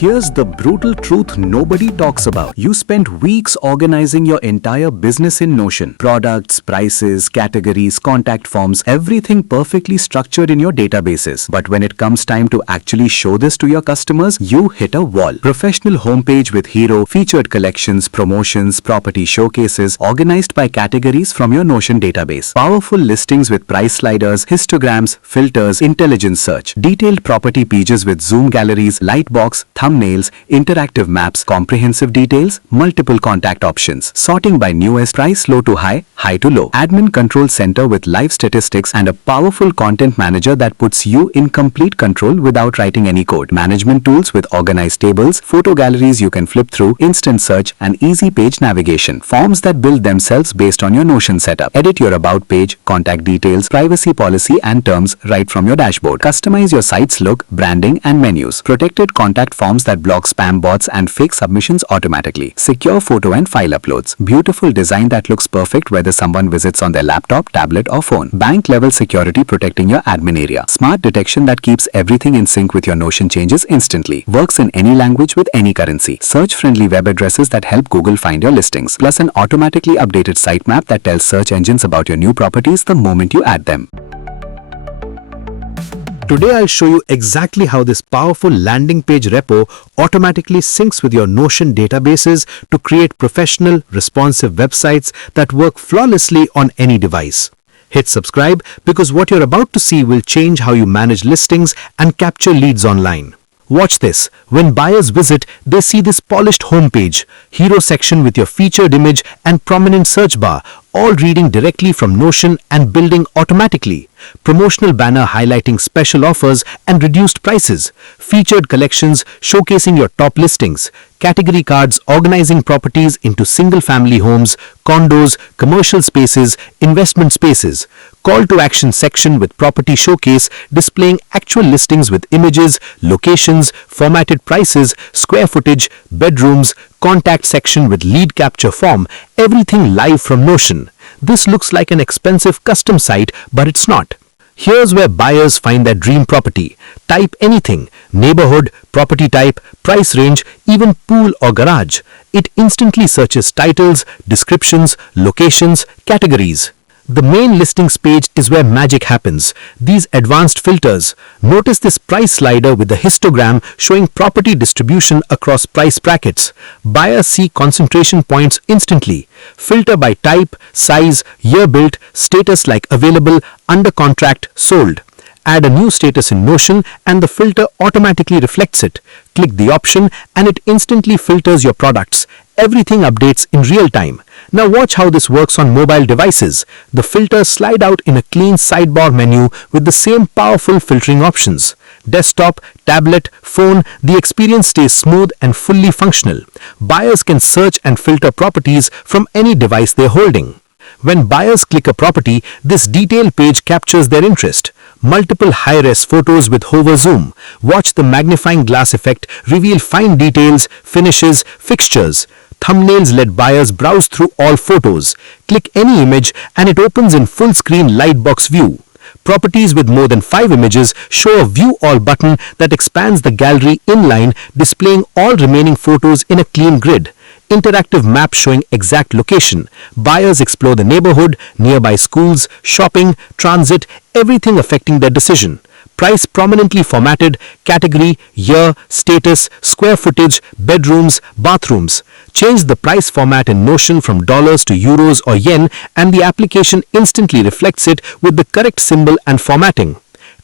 Here's the brutal truth nobody talks about. You spent weeks organizing your entire business in Notion. Products, prices, categories, contact forms, everything perfectly structured in your databases. But when it comes time to actually show this to your customers, you hit a wall. Professional homepage with hero, featured collections, promotions, property showcases, organized by categories from your Notion database. Powerful listings with price sliders, histograms, filters, intelligent search. Detailed property pages with zoom galleries, lightbox, thumbnails, interactive maps, comprehensive details, multiple contact options, sorting by newest, price low to high, high to low. Admin control center with live statistics and a powerful content manager that puts you in complete control without writing any code. Management tools with organized tables, photo galleries you can flip through, instant search, and easy page navigation. Forms that build themselves based on your Notion setup. Edit your about page, contact details, privacy policy and terms right from your dashboard. Customize your site's look, branding and menus. Protected contact forms that block spam bots and fake submissions automatically. Secure photo and file uploads. Beautiful design that looks perfect whether someone visits on their laptop, tablet or phone. Bank level security protecting your admin area. Smart detection that keeps everything in sync with your Notion changes instantly. Works in any language with any currency. Search friendly web addresses that help Google find your listings. Plus an automatically updated sitemap that tells search engines about your new properties the moment you add them. Today I'll show you exactly how this powerful landing page repo automatically syncs with your Notion databases to create professional, responsive websites that work flawlessly on any device. Hit subscribe because what you're about to see will change how you manage listings and capture leads online. Watch this. When buyers visit, they see this polished homepage, hero section with your featured image and prominent search bar, all reading directly from Notion and building automatically. Promotional banner highlighting special offers and reduced prices. Featured collections showcasing your top listings. Category cards organizing properties into single-family homes, condos, commercial spaces, investment spaces. Call to action section with property showcase displaying actual listings with images, locations, formatted prices, square footage, bedrooms, contact section with lead capture form, everything live from Notion. This looks like an expensive custom site, but it's not. Here's where buyers find their dream property. Type anything, neighborhood, property type, price range, even pool or garage. It instantly searches titles, descriptions, locations, categories. The main listings page is where magic happens. These advanced filters. Notice this price slider with the histogram showing property distribution across price brackets. Buyers see concentration points instantly. Filter by type, size, year built, status like available, under contract, sold. Add a new status in Notion and the filter automatically reflects it. Click the option and it instantly filters your products. Everything updates in real time. Now watch how this works on mobile devices. The filters slide out in a clean sidebar menu with the same powerful filtering options. Desktop, tablet, phone, the experience stays smooth and fully functional. Buyers can search and filter properties from any device they're holding. When buyers click a property, this detail page captures their interest. Multiple high-res photos with hover zoom. Watch the magnifying glass effect reveal fine details, finishes, fixtures. Thumbnails let buyers browse through all photos. Click any image and it opens in full screen lightbox view. Properties with more than 5 images show a view all button that expands the gallery inline, displaying all remaining photos in a clean grid. Interactive map showing exact location. Buyers explore the neighborhood, nearby schools, shopping, transit, everything affecting their decision. Price prominently formatted, category, year, status, square footage, bedrooms, bathrooms. Change the price format in Notion from dollars to euros or yen and the application instantly reflects it with the correct symbol and formatting.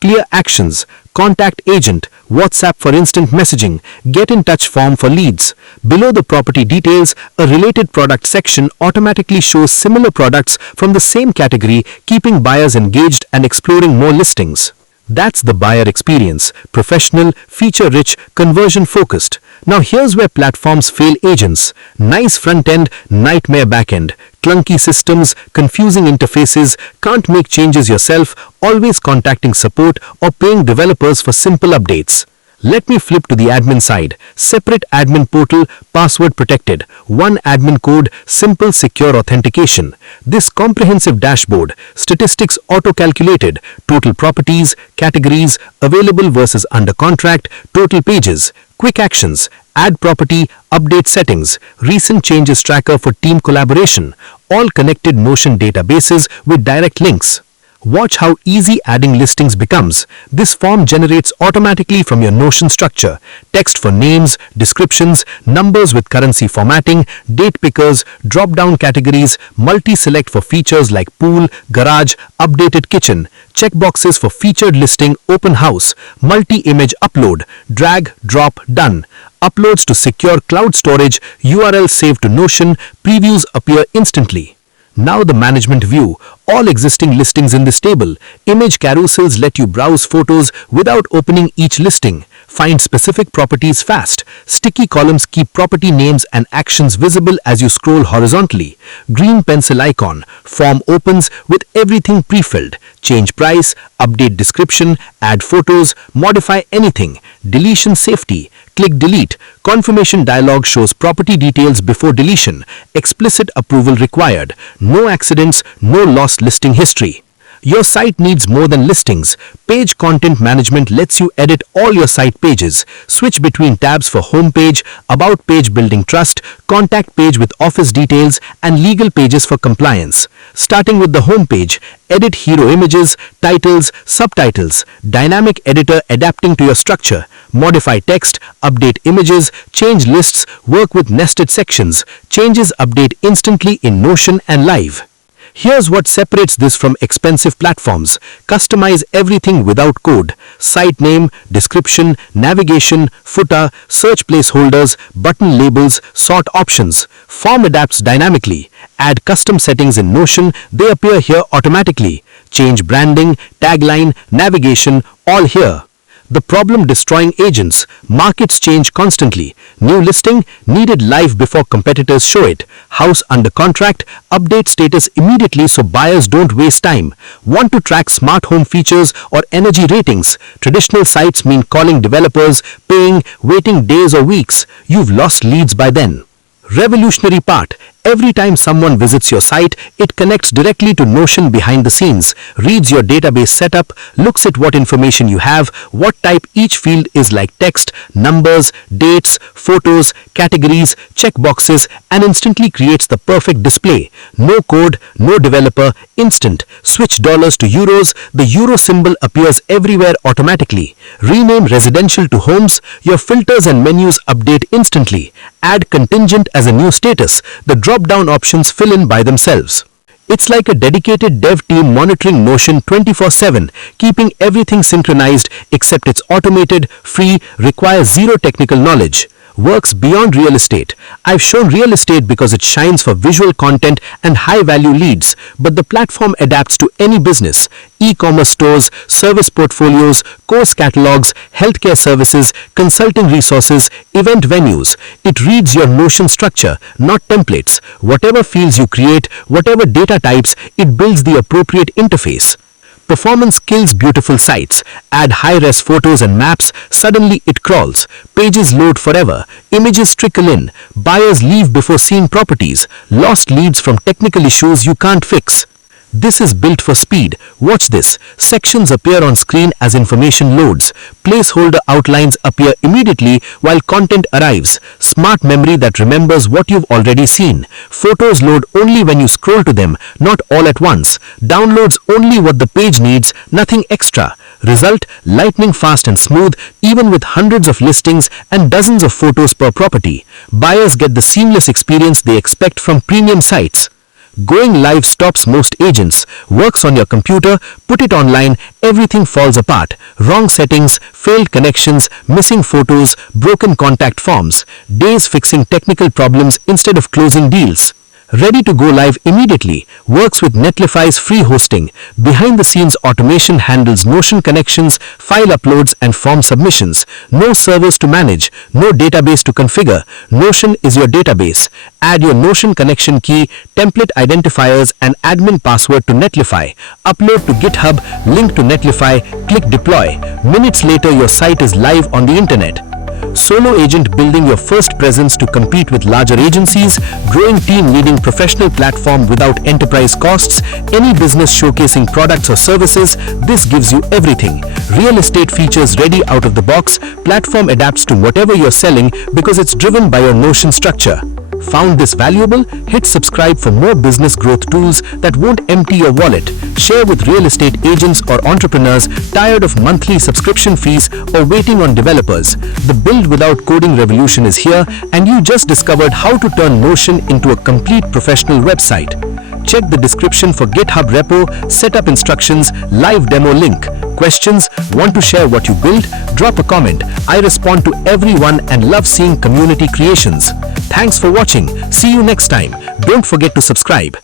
Clear actions, contact agent, WhatsApp for instant messaging, get in touch form for leads. Below the property details, a related product section automatically shows similar products from the same category, keeping buyers engaged and exploring more listings. That's the buyer experience, professional, feature-rich, conversion-focused. Now here's where platforms fail agents. Nice front-end, nightmare back-end. Clunky systems, confusing interfaces, can't make changes yourself, always contacting support or paying developers for simple updates. Let me flip to the admin side. Separate admin portal, password protected. One admin code, simple secure authentication. This comprehensive dashboard, statistics auto-calculated, total properties, categories, available versus under contract, total pages. Quick actions: add property, update settings, recent changes tracker for team collaboration, all connected Notion databases with direct links. Watch how easy adding listings becomes. This form generates automatically from your Notion structure. Text for names, descriptions, numbers with currency formatting, date pickers, drop-down categories, multi-select for features like pool, garage, updated kitchen, checkboxes for featured listing, open house, multi-image upload, drag, drop, done. Uploads to secure cloud storage, URL saved to Notion, previews appear instantly. Now the management view. All existing listings in this table. Image carousels let you browse photos without opening each listing. Find specific properties fast. Sticky columns keep property names and actions visible as you scroll horizontally. Green pencil icon. Form opens with everything pre-filled. Change price, update description, add photos, modify anything. Deletion safety. Click delete. Confirmation dialog shows property details before deletion. Explicit approval required. No accidents, no lost listing history. Your site needs more than listings. Page content management lets you edit all your site pages. Switch between tabs for home page, about page building trust, contact page with office details, and legal pages for compliance. Starting with the home page, edit hero images, titles, subtitles, dynamic editor adapting to your structure, modify text, update images, change lists, work with nested sections, changes update instantly in Notion and Live. Here's what separates this from expensive platforms. Customize everything without code. Site name, description, navigation, footer, search placeholders, button labels, sort options. Form adapts dynamically. Add custom settings in Notion, they appear here automatically. Change branding, tagline, navigation, all here. The problem destroying agents. Markets change constantly. New listing needed live before competitors show it. House under contract, update status immediately so buyers don't waste time. Want to track smart home features or energy ratings? Traditional sites mean calling developers, paying, waiting days or weeks. You've lost leads by then. Revolutionary part. Every time someone visits your site, it connects directly to Notion behind the scenes, reads your database setup, looks at what information you have, what type each field is like text, numbers, dates, photos, categories, checkboxes, and instantly creates the perfect display. No code, no developer, instant. Switch dollars to euros, the euro symbol appears everywhere automatically. Rename residential to homes, your filters and menus update instantly. Add contingent as a new status, the drop-down options fill in by themselves. It's like a dedicated dev team monitoring Notion 24/7, keeping everything synchronized except it's automated, free, requires zero technical knowledge. Works beyond real estate. I've shown real estate because it shines for visual content and high-value leads, but the platform adapts to any business. E-commerce stores, service portfolios, course catalogs, healthcare services, consulting resources, event venues. It reads your Notion structure, not templates. Whatever fields you create, whatever data types, it builds the appropriate interface. Performance kills beautiful sites. Add high-res photos and maps, suddenly it crawls. Pages load forever. Images trickle in. Buyers leave before seeing properties. Lost leads from technical issues you can't fix. This is built for speed. Watch this. Sections appear on screen as information loads. Placeholder outlines appear immediately while content arrives. Smart memory that remembers what you've already seen. Photos load only when you scroll to them, not all at once. Downloads only what the page needs, nothing extra. Result: lightning fast and smooth, even with hundreds of listings and dozens of photos per property. Buyers get the seamless experience they expect from premium sites. Going live stops most agents. Works on your computer, put it online, everything falls apart. Wrong settings, failed connections, missing photos, broken contact forms. Days fixing technical problems instead of closing deals. Ready to go live immediately. Works with Netlify's free hosting. Behind the scenes automation handles Notion connections, file uploads and form submissions. No servers to manage, no database to configure. Notion is your database. Add your Notion connection key, template identifiers and admin password to Netlify. Upload to GitHub, link to Netlify, click deploy. Minutes later your site is live on the internet. Solo agent building your first presence to compete with larger agencies, growing team needing professional platform without enterprise costs, any business showcasing products or services, this gives you everything. Real estate features ready out of the box, platform adapts to whatever you're selling because it's driven by your Notion structure. Found this valuable? Hit subscribe for more business growth tools that won't empty your wallet. Share with real estate agents or entrepreneurs tired of monthly subscription fees or waiting on developers. The build without coding revolution is here, and you just discovered how to turn Notion into a complete professional website. Check the description for GitHub repo, setup instructions, live demo link. Questions? Want to share what you built? Drop a comment. I respond to everyone and love seeing community creations. Thanks for watching. See you next time. Don't forget to subscribe.